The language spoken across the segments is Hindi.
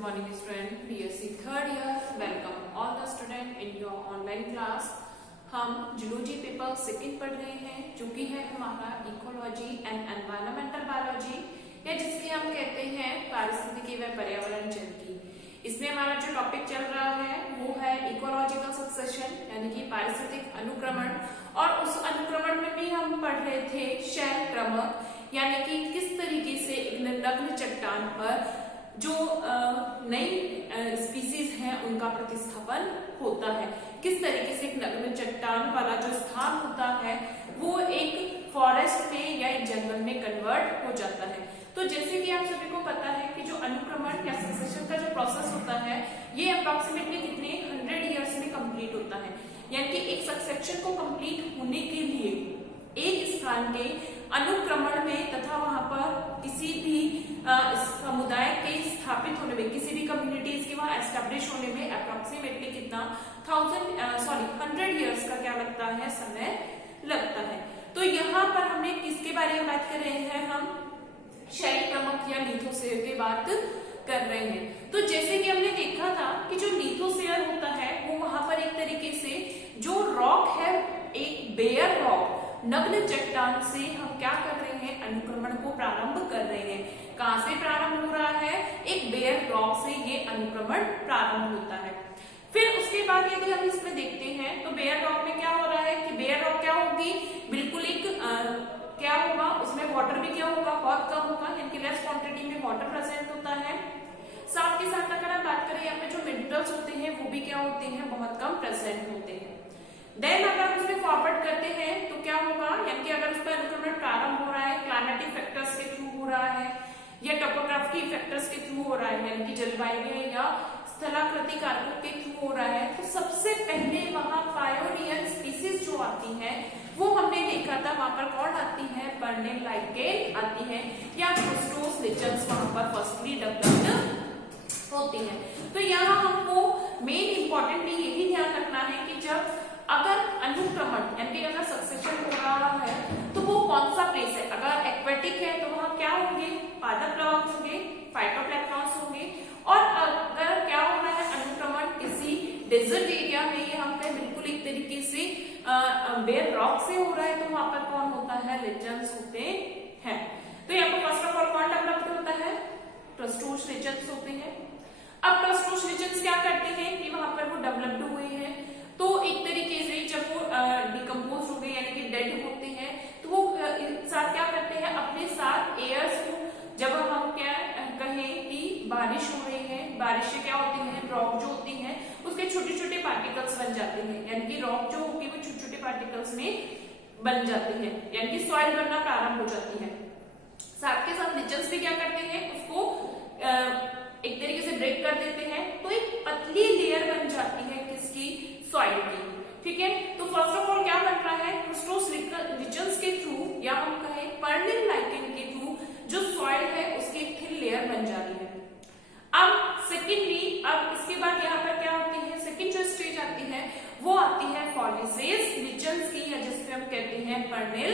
morning student, BSc third year. Welcome all the student in your online class. हम जूलॉजी पेपर सेकंड पढ़ रहे हैं जो कि है हमारा इकोलॉजी एंड एनवायरमेंटल बायोलॉजी या जिसके हम कहते हैं पारिस्थितिकी व पर्यावरण जल की। इसमें हमारा जो टॉपिक चल रहा है वो है इकोलॉजिकल सक्सेशन यानी कि पारिस्थितिक अनुक्रमण, और उस अनुक्रमण में भी हम पढ़ रहे थे शैल क्रमक यानी कि किस तरीके से एक नग्न चट्टान पर जो नई स्पीसीज हैं उनका प्रतिस्थापन होता है, किस तरीके से एक नग्न चट्टान वाला जो स्थान होता है वो एक फॉरेस्ट में या एक जंगल में कन्वर्ट हो जाता है। तो जैसे कि आप सभी को पता है कि जो अनुक्रमण या सक्सेशन का जो प्रोसेस होता है ये अप्रोक्सीमेटली कितने 100 इयर्स में कंप्लीट होता है, यानी कि एक सक्सेशन को कंप्लीट होने के लिए एक स्थान के अनुक्रमण में तथा वहां पर किसी भी समुदाय के स्थापित होने में, किसी भी कम्युनिटीज के वहां एस्टेब्लिश होने में अप्रोक्सीमेटली कितना 100 इयर्स का क्या लगता है, समय लगता है। तो यहाँ पर हमने किसके बारे में बात कर रहे हैं, हम शैल क्रमक या लिथोसेयर की बात कर रहे हैं। तो जैसे कि हमने देखा था कि जो लिथोसेयर होता है वो वहां पर एक तरीके से जो रॉक है, एक बेयर रॉक नग्न चट्टान से हम क्या कर रहे हैं, अनुक्रमण को प्रारंभ कर रहे हैं। कहां से प्रारंभ हो रहा है, एक बेयर रॉक से ये अनुक्रमण प्रारंभ होता है। फिर उसके बाद यदि हम इसमें देखते हैं तो बेयर रॉक में क्या हो रहा है कि बेयर रॉक क्या होगी, बिल्कुल एक क्या होगा, उसमें वाटर भी क्या होगा, बहुत कम होगा, यानी कि लेस क्वांटिटी में वाटर प्रेजेंट होता है। साथ के साथ अगर हम बात करें यहाँ पे जो मिनरल्स होते हैं वो भी क्या होते हैं, बहुत कम प्रेजेंट होते हैं। देन अगर हम उसमें फॉरवर्ड करते हैं तो क्या होगा, यानी कि अगर उस पर अनुक्रमण प्रारंभ हो रहा है क्लाइमेटिक फैक्टर्स के थ्रू हो रहा है या टोपोग्राफिक फैक्टर्स के थ्रू हो रहा है, यानी कि जलवायु या स्थलाकृति कारकों के थ्रू हो रहा है, तो सबसे पहले वहां पायोनियर स्पीसीज जो आती है वो हमने देखा था, वहां पर कौन आती है, पर्नेल लाइकेन आती है या क्रुस्टोस लिचन्स वहां पर फर्स्टली डेवलप्ड होती है। तो यहाँ हमको मेन इंपॉर्टेंटली यही ध्यान रखना है कि जब अगर अनुक्रमण यानी कि अगर सक्सेशन हो रहा है तो वो कौन सा प्लेस है, अगर एक्वेटिक है तो वहां क्या होंगे, पादप प्लवक होंगे, फाइटोप्लैंक्टन्स होंगे, और अगर क्या हो रहा है अनुक्रमण किसी डेजर्ट एरिया में, हम कहें बिल्कुल एक तरीके से बेयर रॉक से हो रहा है तो वहां पर कौन होता है, लिचन्स होते हैं। तो यहाँ पर फर्स्ट ऑफ ऑल कौन डेवलप्ड होता है, क्रुस्टोस लिचन्स होते हैं। अब क्रुस्टोस लिचन्स क्या करते हैं कि वहां पर वो डेवलप्ड हुए हैं तो एक तरीके से जब वो डिकम्पोज हो गए यानी कि डेड होते हैं तो वो साथ क्या करते हैं, अपने साथ एयर्स को, जब हम क्या कहें कि बारिश हो रही है, बारिश से क्या होती है, रॉक जो होती है उसके छोटे छोटे पार्टिकल्स बन जाते हैं, यानी कि रॉक जो होगी वो छोटे छोटे पार्टिकल्स में बन जाती है, यानी कि सॉइल बनना प्रारंभ हो जाती है। साथ के साथ लिचन्स भी क्या करते हैं, उसको एक तरीके से ब्रेक कर देते हैं तो एक पतली लेयर बन जाती है किसकी, सॉइल की। ठीक है, तो फर्स्ट ऑफ ऑल क्या बन रहा है, क्रुस्टोस लिचन्स के थ्रू या हम कहें पर्नेल लाइकेन के थ्रू जो सॉइल है उसकी एक थिन लेयर बन जा रही है। अब सेकेंडली, अब इसके बाद यहाँ पर क्या होती है, सेकेंड जो स्टेज आती है वो आती है पॉलीसेस लिचन्स की, या जिससे हम कहते हैं पर्नेल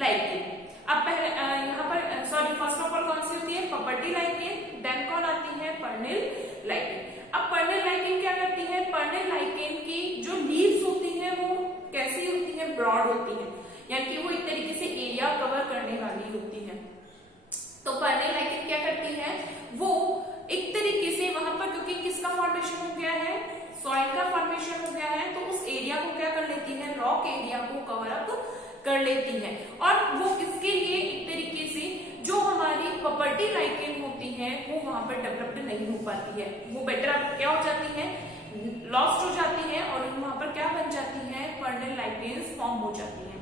लाइकेन। अब पहले यहाँ पर फर्स्ट ऑफ ऑल कौन सी होती है, पपर्टी लाइकेन, देन कौन आती है, पर्नेल लाइकेन। अब पर्नेल लाइकेन क्या करती है, पर्नेल लाइकेन की जो लीव्स होती है वो कैसी होती है, ब्रॉड होती है, यानी कि वो एक तरीके से एरिया कवर करने वाली होती है। तो पर्नेल लाइकेन क्या करती है, वो एक तरीके से वहां पर क्योंकि किसका फॉर्मेशन हो गया है, सॉइल का फॉर्मेशन हो गया है, तो उस एरिया को क्या कर लेती है, रॉक एरिया को कवर अप कर लेती है, और वो इसके लिए एक तरीके से जो हमारी पपर्टी लाइकेन होती है वो वहां पर डेवलप्ड नहीं हो पाती है, वो बेटर क्या हो जाती है, लॉस्ट हो जाती है, और वहां पर क्या बन जाती है, पर्नेल लाइकेन्स फॉर्म हो जाती है।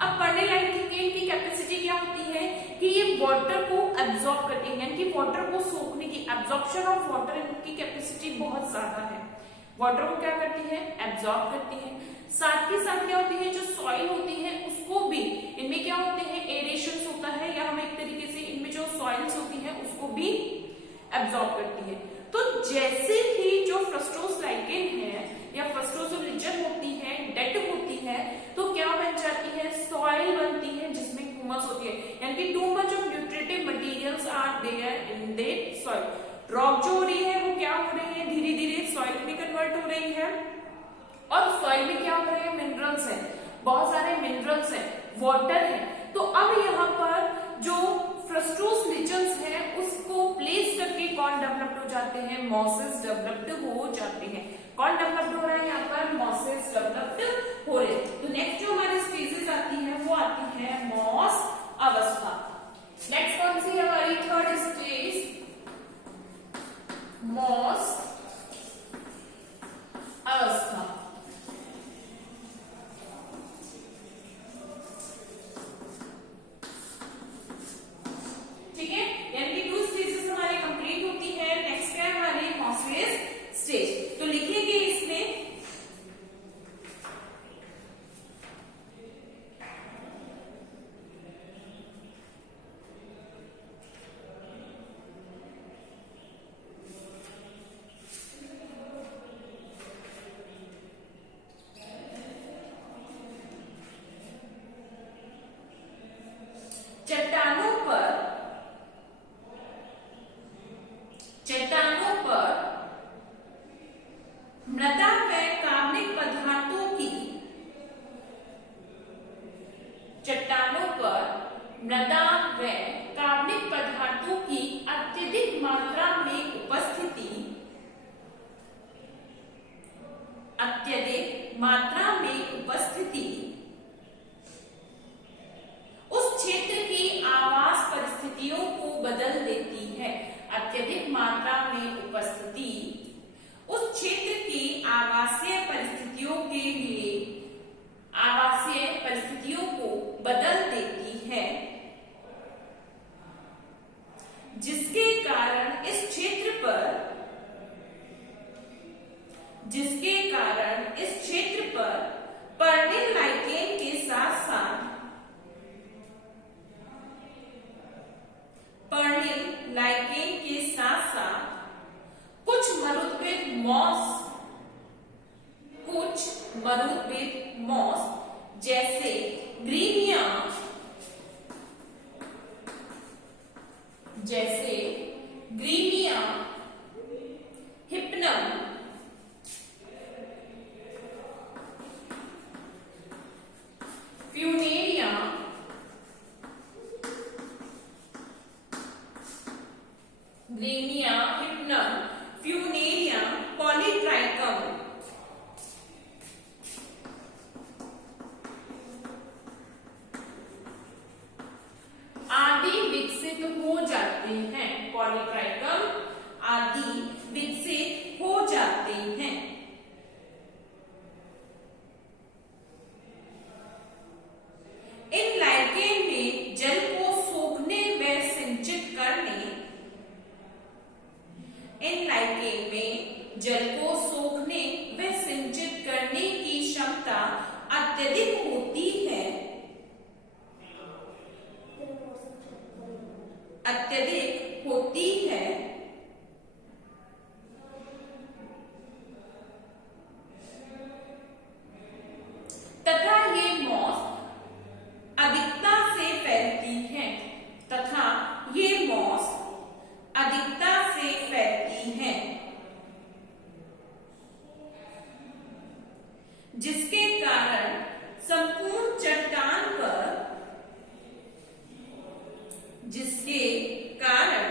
अब पर्नेल लाइकेन की कैपेसिटी क्या होती है कि ये वाटर को एब्जॉर्ब करती है, यानी कि वाटर को सोखने की, एब्जॉर्प्शन ऑफ वाटर इनकी कैपेसिटी बहुत ज्यादा है, वाटर को क्या करती है, एब्जॉर्ब करती है। साथ के साथ क्या होती है, जो सॉइल होती है उसको भी, इनमें क्या होते हैं, एरेशन होता है, या हम एक तरीके से इनमें जो सॉइल्स होती है उसको भी एब्जॉर्ब करती है। तो जैसे ही जो फ्रस्टोस लाइकेन है या फ्रस्टोस लिचन होती है डेड होती है तो क्या बन जाती है, सॉइल बनती है जिसमें ह्यूमस होती है, यानी कि too much of nutritive materials are there in the soil. Rock जो हो रही है वो क्या हो रही है, धीरे धीरे सॉइल में कन्वर्ट हो रही है, और सॉइल में क्या हो रहे हैं, मिनरल्स हैं, बहुत सारे मिनरल्स हैं, वाटर है। तो अब यहाँ पर जो फ्रस्टोस लीचेंस है उसको प्लेस करके कौन डेवलप्ड हो जाते हैं, मॉसेस डेवलप्ड हो जाते हैं। कौन डेवलप्ड हो रहा है यहाँ पर, मॉसेस डेवलप्ड हो रहे हैं। तो नेक्स्ट जो हमारी स्पीसीज आती है वो आती है मॉस अवस्था। नेक्स्ट कौन सी है हमारी थर्ड स्टेज, मॉस अवस्था। ठीक है, यानी कि 2 स्टेजेस हमारे कंप्लीट होती है। नेक्स्ट क्या है हमारी मॉसेस स्टेज। तो लिखेंगे इसमें चट्टानों पर मृदा व कार्बनिक पदार्थों की, चट्टानों पर मृदा व कार्बनिक पदार्थों की अत्यधिक मात्रा में उपस्थिति, अत्यधिक मात्रा में उपस्थिति उस क्षेत्र की आवास परिस्थितियों को बदल देती है। अत्यधिक मात्रा में उपस्थिति उस क्षेत्र की आवासीय परिस्थितियों के लिए, आवासीय परिस्थितियों को बदल देती है, जिसके कारण इस क्षेत्र पर, जिसके कारण इस क्षेत्र पर पर्निल लाइकेन के साथ साथ, पर्निल लाइकेन के साथ साथ कुछ मरुद्भिद मॉस, कुछ मरुद्भिद मॉस जैसे ग्रीनिया, जैसे ग्रीनिया, हिप्नम, फ्यूनेरिया, ग्रीनिया, हिप्नम, फ्यूनेरिया, पॉलीट्राइकम आदि विकसित हो जाते हैं। पॉलीट्राइकम आदि विकसित हो जाते हैं। इन लाइकेन में जल को सोखने व सिंचित करने, इन लाइकेन में जल को सोखने व सिंचित करने की क्षमता अत्यधिक होती है, अत्यधिक होती है, तथा ये मॉस अधिकता से फैलती है, तथा ये मॉस अधिकता से फैलती है, जिसके कारण संपूर्ण चट्टान पर, जिसके कारण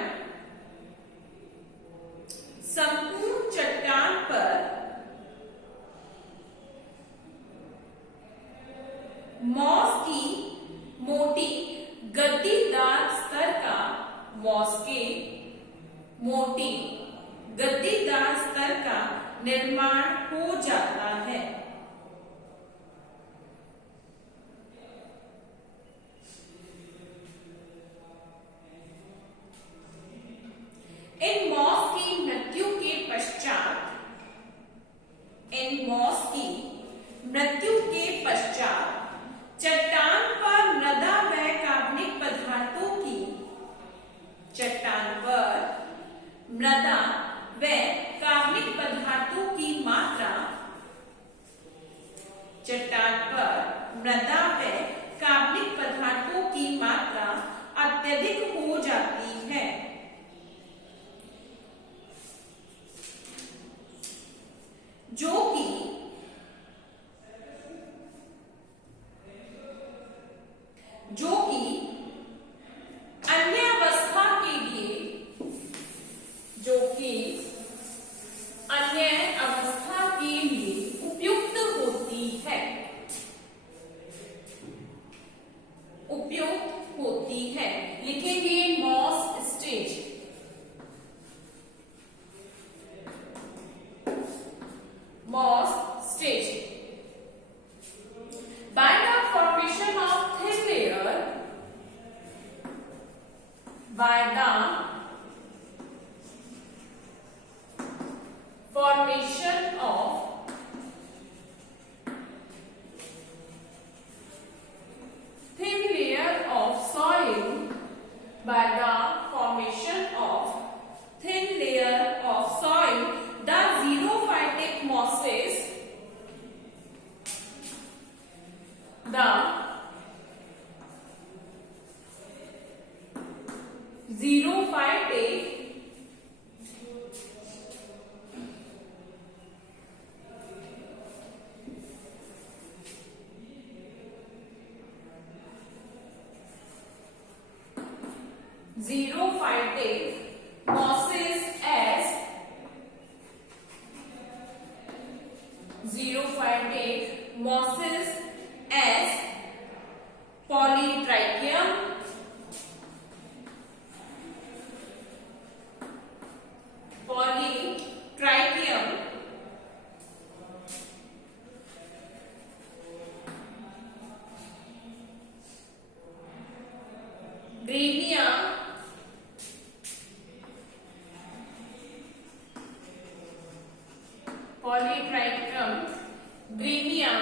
संपूर्ण चट्टान पर मॉस की मोटी गद्दीदार स्तर का, मॉस के मोटी गद्दीदार स्तर का निर्माण हो जाता है। इन मॉस की मृत्यु के पश्चात, इन मॉस की मृत्यु के पश्चात चट्टान पर मृदा व कार्बनिक पदार्थों की, चट्टान पर मृदा व कार्बनिक पदार्थों की मात्रा by the formation of thin layer of soil, by the formation of thin layer of soil, the xerophytic mosses, the xerophytic mosses as polytrichium, grevia, polytrichium, grevia,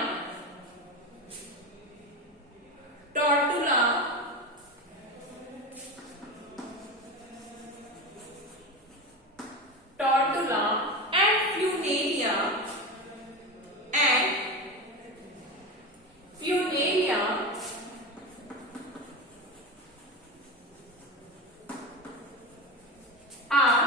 tortula, and Funalia, are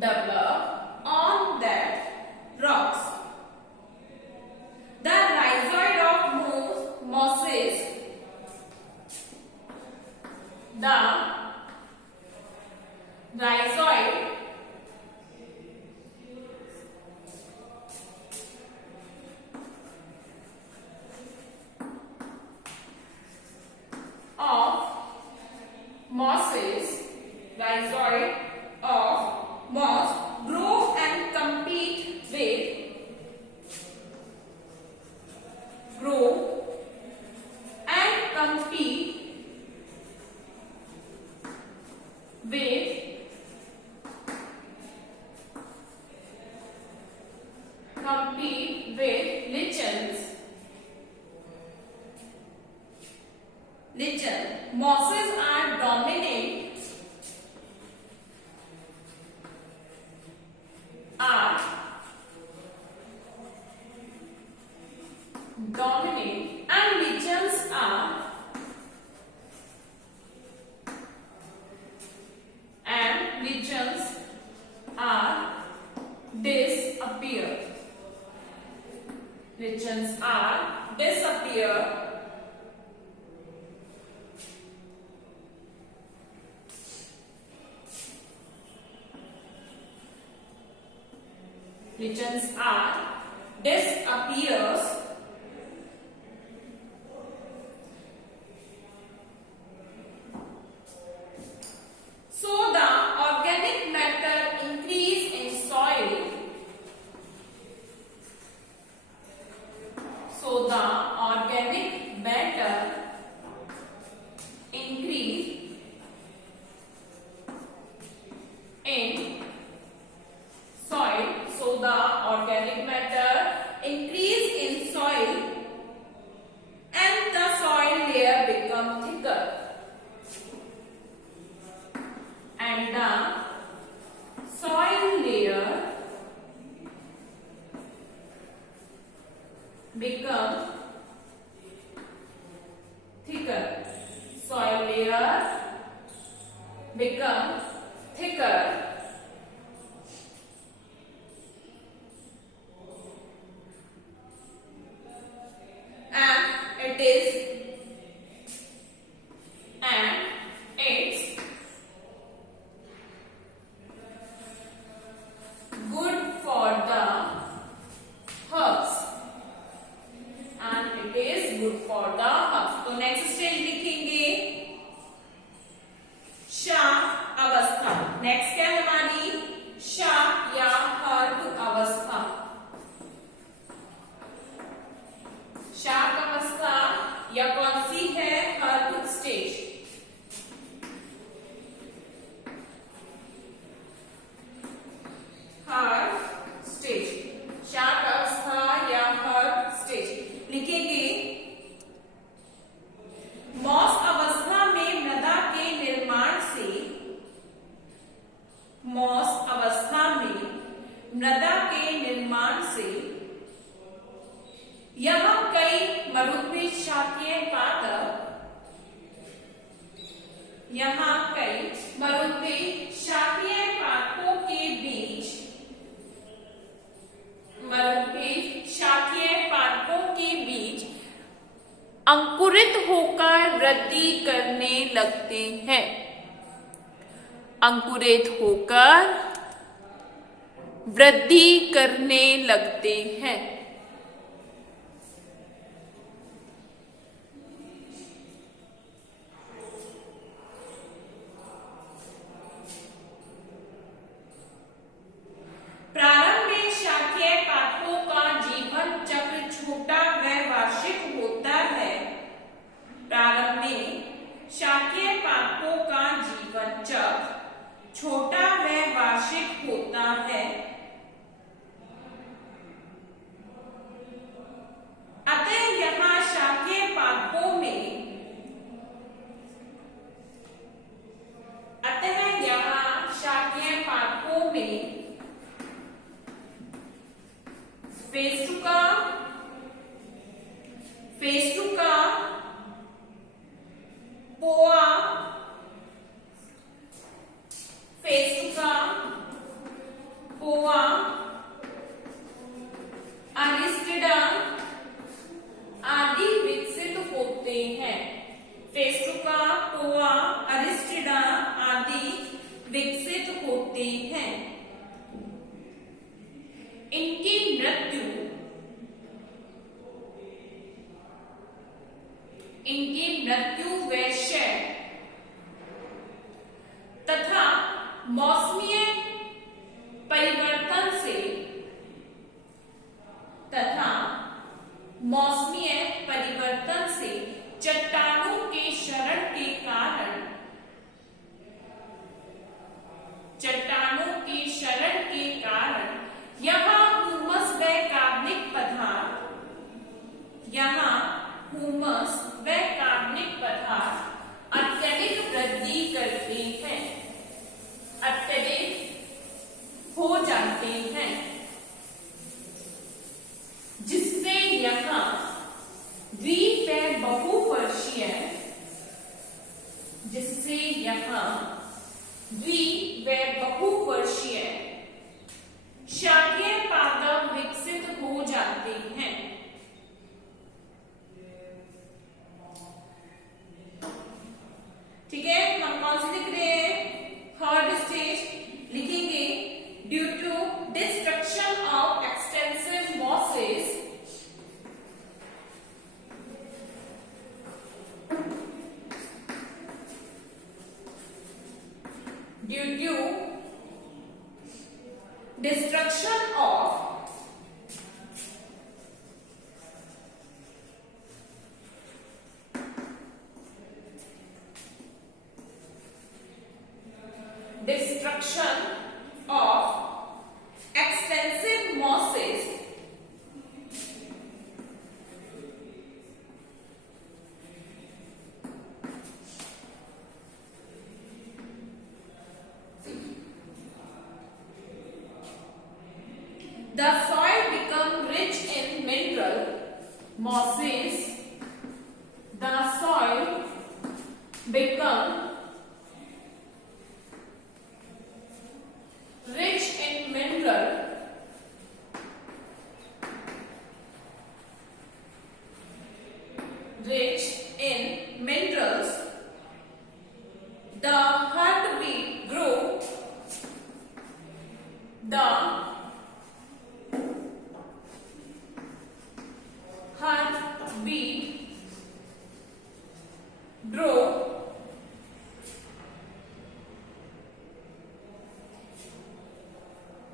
developed on that rocks. The rhizoid of mosses, the rhizoid of mosses, moss grow and compete with lichens. Mosses are dominant and lichens are disappear. Disappears. So the organic matter increase in soil. Increase in soil. So the organic matter increase in soil and the soil layer become thicker. And the soil layer become thicker. And it's good for the herbs. तो नेक्स्ट स्टेज लिखेंगे यहाँ कई मरुद्वी शाखीय पादपों के बीच अंकुरित होकर वृद्धि करने लगते हैं। अंकुरित होकर वृद्धि करने लगते हैं। प्रारंभ में शाखीय पादपों का जीवन चक्र छोटा व वार्षिक होता है। प्रारंभ में शाखीय पादपों का जीवन चक्र छोटा व वार्षिक होता है। अतः यहाँ शाखीय पादपों में फेस्तुका, पोआ, अरिस्टिडा आदि विकसित होते हैं। फेस्तुका, पोआ, अरिस्टिडा आदि विकसित होते हैं। इनकी मृत्यु व क्षय तथा मौसमीय परिवर्तन से चट्टानों के क्षरण के कारण यहाँ हुमस व कार्बनिक पदार्थ अत्यधिक वृद्धि करते हैं, अत्यधिक हो जाते हैं, जिससे यहाँ द्वि व बहुवर्षीय शाखीय पादप विकसित हो जाते हैं। ठीक है, हम कौन सी लिख रहे हैं? थर्ड स्टेज लिखेंगे। Due to destruction of extensive mosses, destruction of extensive mosses, the soil become rich in mineral mosses. The soil become rich in minerals. The heartbeat grow. The heartbeat grow.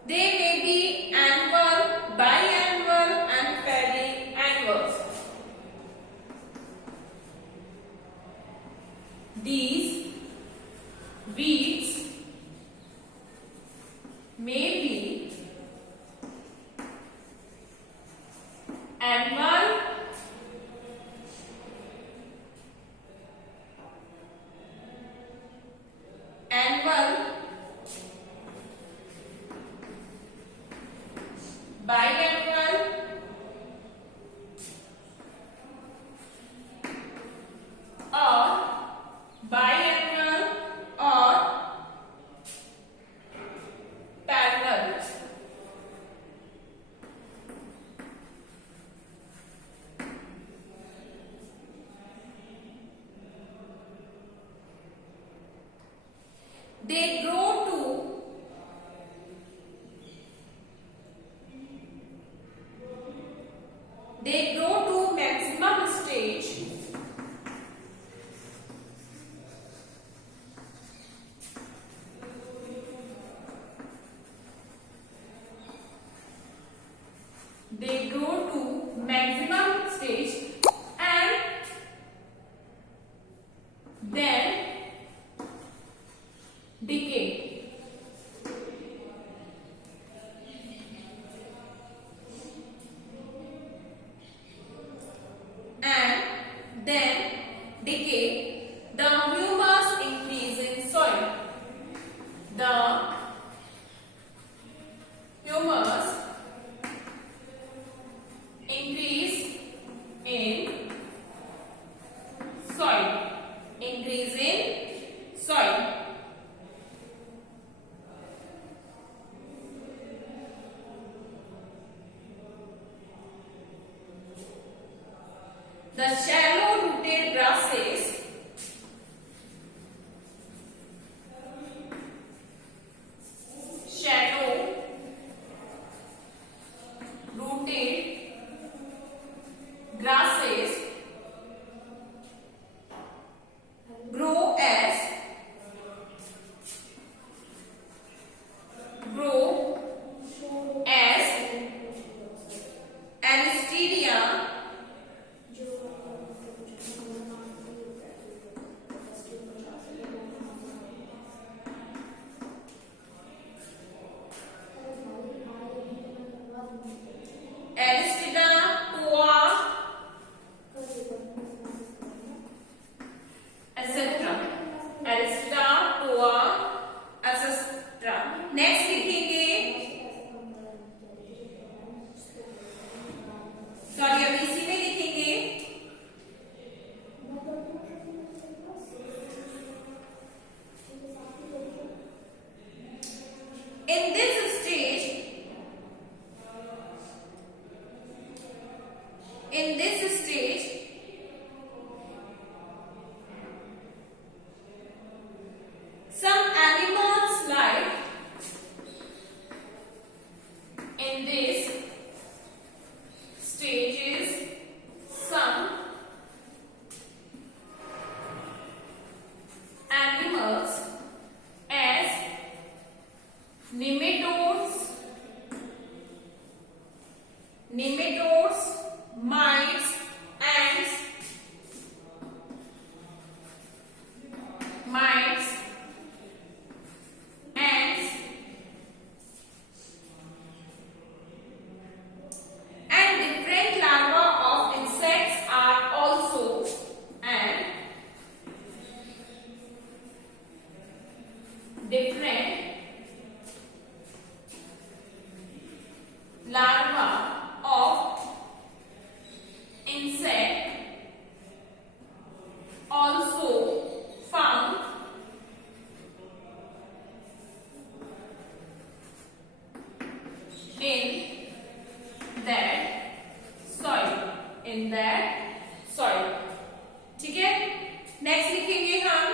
They may be annual, biannual and periannual. These weeds may be annual, biannual or biannual they grow to maximum stage and then decay. The humus increase in soil. The humus increase in soil. The shallow rooted grasses grow as Aristedia poa, etc. Next लिखेंगे, सॉरी अब इसी में लिखेंगे in this stage some animals like in this stages some animals as nematodes, mites, ants, and different larvae of insects are also different larvae of insect also found in that soil. ठीक है, नेक्स्ट लिखेंगे हम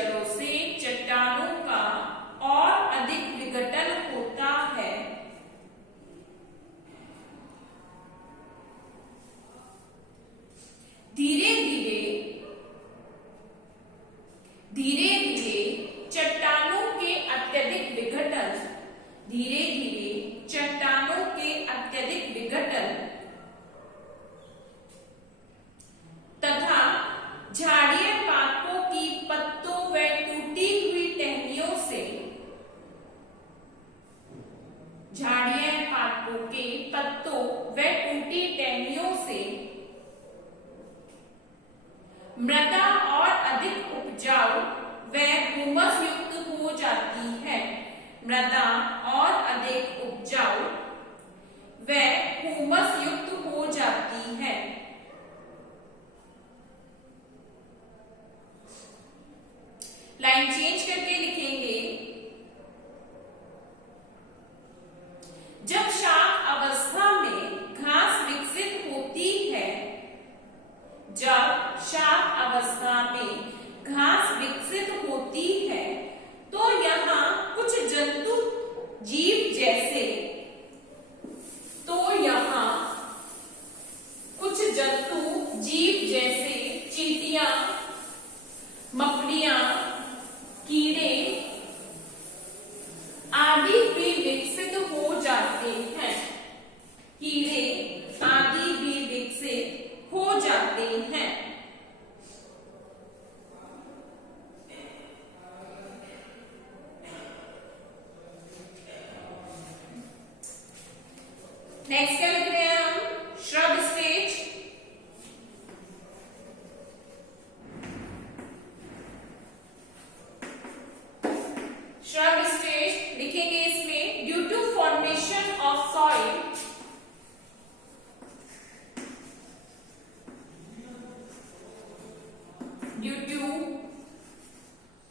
जड़ों से चट्टानों का और अधिक विघटन होता है। धीरे धीरे चट्टानों के अत्यधिक विघटन, धीरे धीरे चट्टानों के अत्यधिक विघटन तथा झाड़िये पातों की पत्तों व टूटी हुई टहनियों से, झाड़िये पातों के पत्तों व टूटी टहनियों से मृदा और अधिक उपजाऊ व हुमस युक्त हो जाती है। मृदा और अधिक उपजाऊ व हुमस युक्त हो जाती है। लाइन चेंज करके लिखेंगे। जब शाक अवस्था में घास विकसित होती है, जब शाक अवस्था में घास विकसित होती है तो यहाँ कुछ जंतु जीव जैसे, तो यहाँ कुछ जंतु जीव जैसे चींटियां, मकड़ियां, कीड़े आदि भी विकसित हो जाते हैं। कीड़े आदि भी विकसित हो जाते हैं। नेक्स्ट क्या लिख रहे हैं हम? Shrub stage. श्रब स्टेज लिखेंगे इसमें, due to formation of soil, due to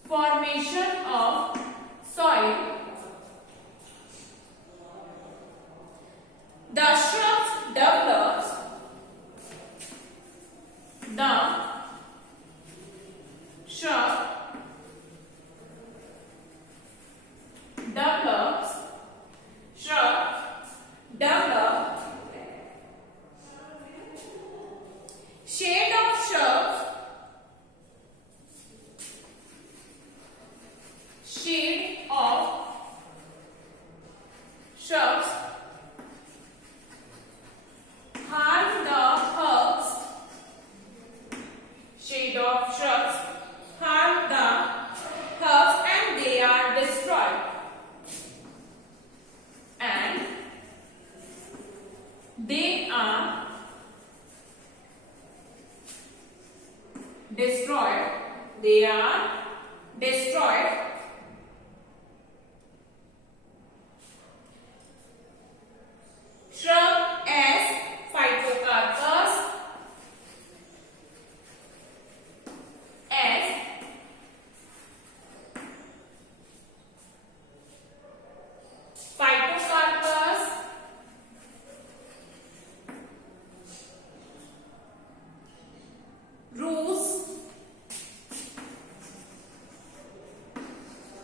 formation of soil the shrubs develops, the shrub develops, shade of shrubs, shade of shrubs harm the herbs, shade of shrubs harm the herbs and they are destroyed, and they are destroyed, they are destroyed. Shrub as phytocarpus, as phytocarpus, roots,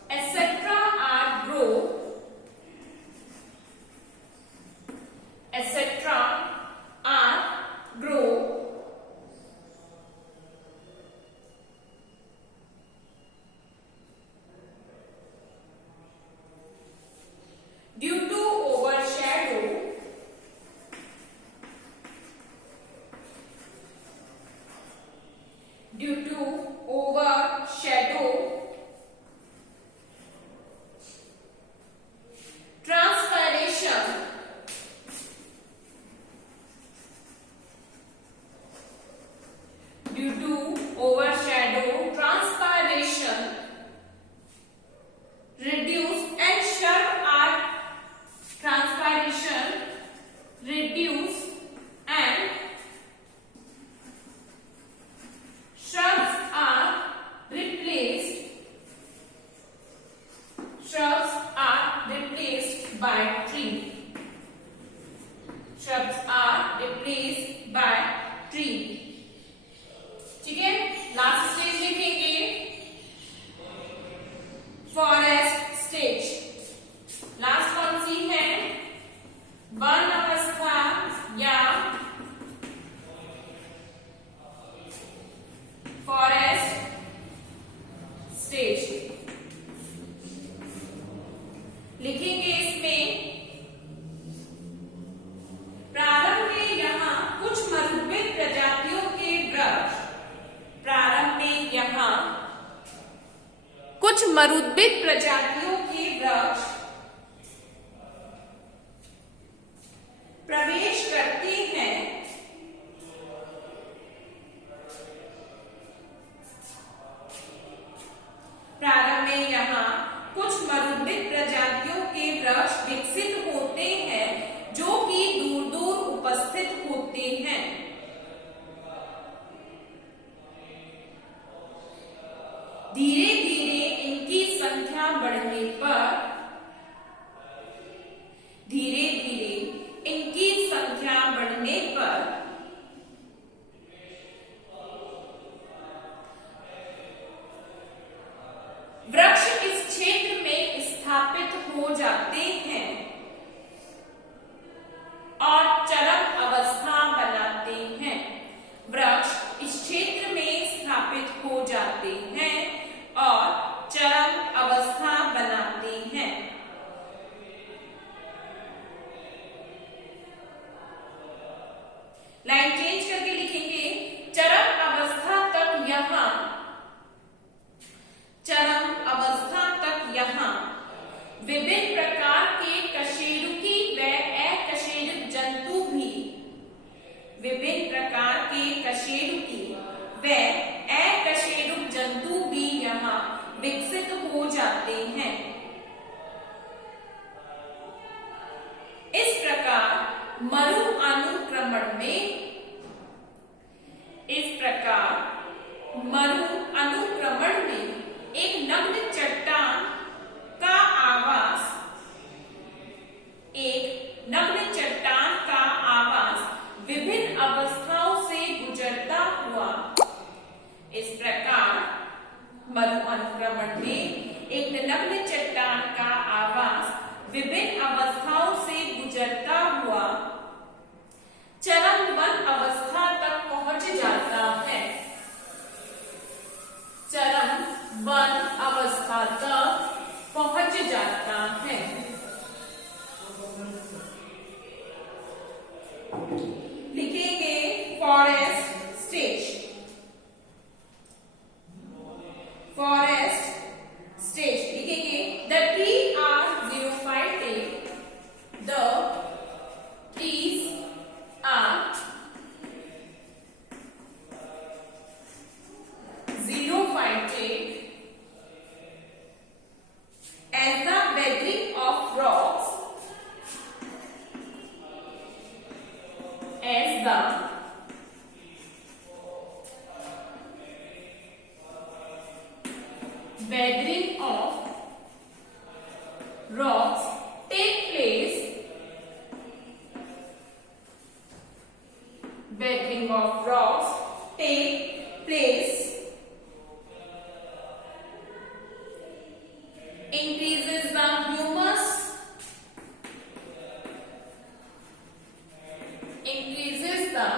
etc. are grow, etc. are grow due to overshadow, due to overshadow, transpiration, due to overshadow, transpiration, reduce and shrub are transpiration, reduce and shrubs are replaced, shrubs are replaced by tree, shrubs are replaced by tree. ठीक है, लास्ट स्टेज लिखेंगे मरुद्भिद प्रजातियों के वृक्ष प्रवेश करते हैं, प्रारंभ में यहाँ कुछ मरुद्भिद प्रजातियों के वृक्ष विकसित होते हैं जो कि दूर दूर उपस्थित होते हैं। धीरे धीरे इनकी संख्या बढ़ने पर वृक्ष इस क्षेत्र में स्थापित हो जाते हैं और चरम अवस्था बनाते हैं। वृक्ष इस क्षेत्र में स्थापित हो जाते हैं और चरम अवस्था बनाते हैं। लाइन चेंज करके लिखेंगे, चरम अवस्था तक यहाँ, चरम अवस्था तक यहाँ विभिन्न प्रकार के कशेरुकी व अकशेरुक जंतु भी, विभिन्न प्रकार के कशेरुकी व अकशेरुक जंतु भी यहाँ विकसित हो जाते हैं। इस प्रकार मरु अनुक्रमण में, इस प्रकार मरु अनुक्रमण में एक नग्न चट्टान का आवास, एक नग्न चट्टान का आवास विभिन्न अवस्थाओं से गुजरता हुआ, इस प्रकार मरु अनुक्रमण में एक नग्न चट्टान का आवास विभिन्न अवस्थाओं से गुजरता हुआ चरम वन अवस्था तक पहुंच जाता है। चरम वन अवस्था तक पहुंच जाता है। लिखेंगे फॉरेस्ट स्टेज, फॉरेस्ट स्टेज लिखेंगे, the tree are xerophytic, the trees are xerophytic as the weathering of rocks, as the weathering of rocks take place, weathering of rocks take place, increases the humus, increases the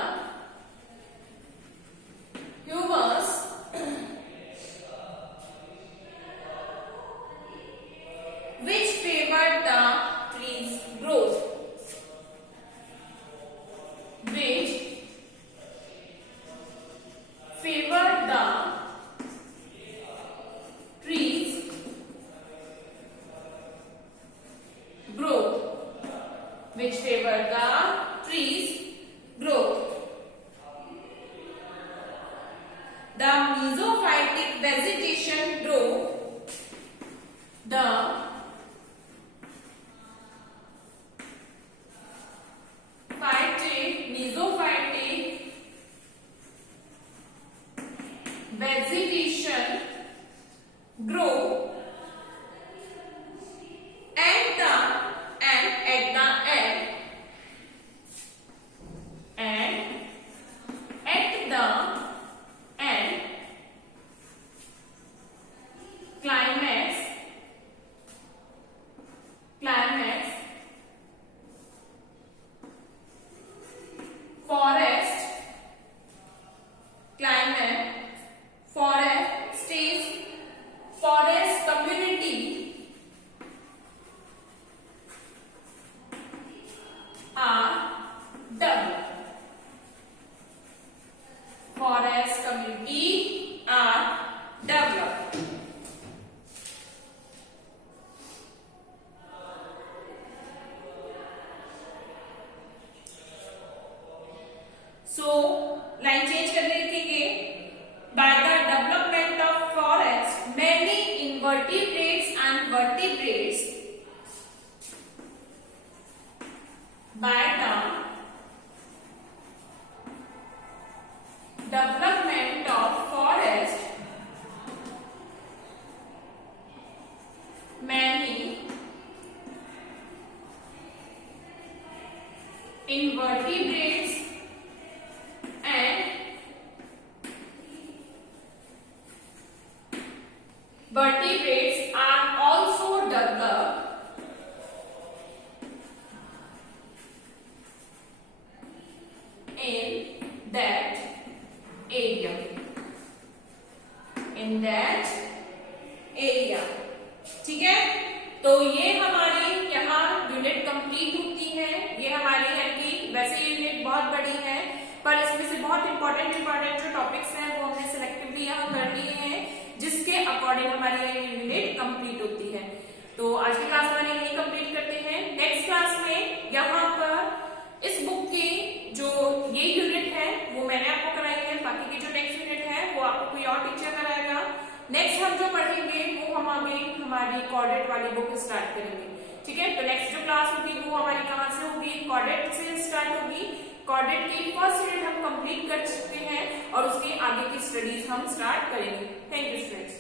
humus which favor the tree's growth, which favor the tree's growth, which favor the tree's growth. The mesophytic vegetation grow, the mesophytic vegetation grow at the end, climax so line change कर देखेंगे। By the development of forest many invertebrates and vertebrates, by the development of forest many invertebrates and vertebrates are also developed in that area, in that area। ठीक है, तो ये हमारी यहाँ यूनिट कंप्लीट होती है। ये हमारी यानी कि वैसे यूनिट बहुत बड़ी है, पर इसमें से बहुत इंपॉर्टेंट जो टॉपिक्स हैं वो हमने सिलेक्टिवली यहाँ कर लिए हैं, जिसके अकॉर्डिंग हमारी ये यूनिट कंप्लीट होती है। तो आज की क्लास हमारी यही कंप्लीट करते हैं। नेक्स्ट क्लास में यहाँ पर इस बुक की जो ये यूनिट है वो मैंने आपको कराई है, बाकी की जो नेक्स्ट यूनिट है वो आपको कोई और टीचर कराएगा। नेक्स्ट हम जो पढ़ेंगे वो हम आगे हमारी कॉर्डेट वाली बुक स्टार्ट करेंगे। ठीक है, तो नेक्स्ट जो क्लास होगी वो हमारी कहाँ से होगी, कॉर्डेट से स्टार्ट होगी। कॉर्डेट की फर्स्ट यूनिट हम कंप्लीट कर चुके हैं और उसके आगे की स्टडीज हम स्टार्ट करेंगे। Thank you students.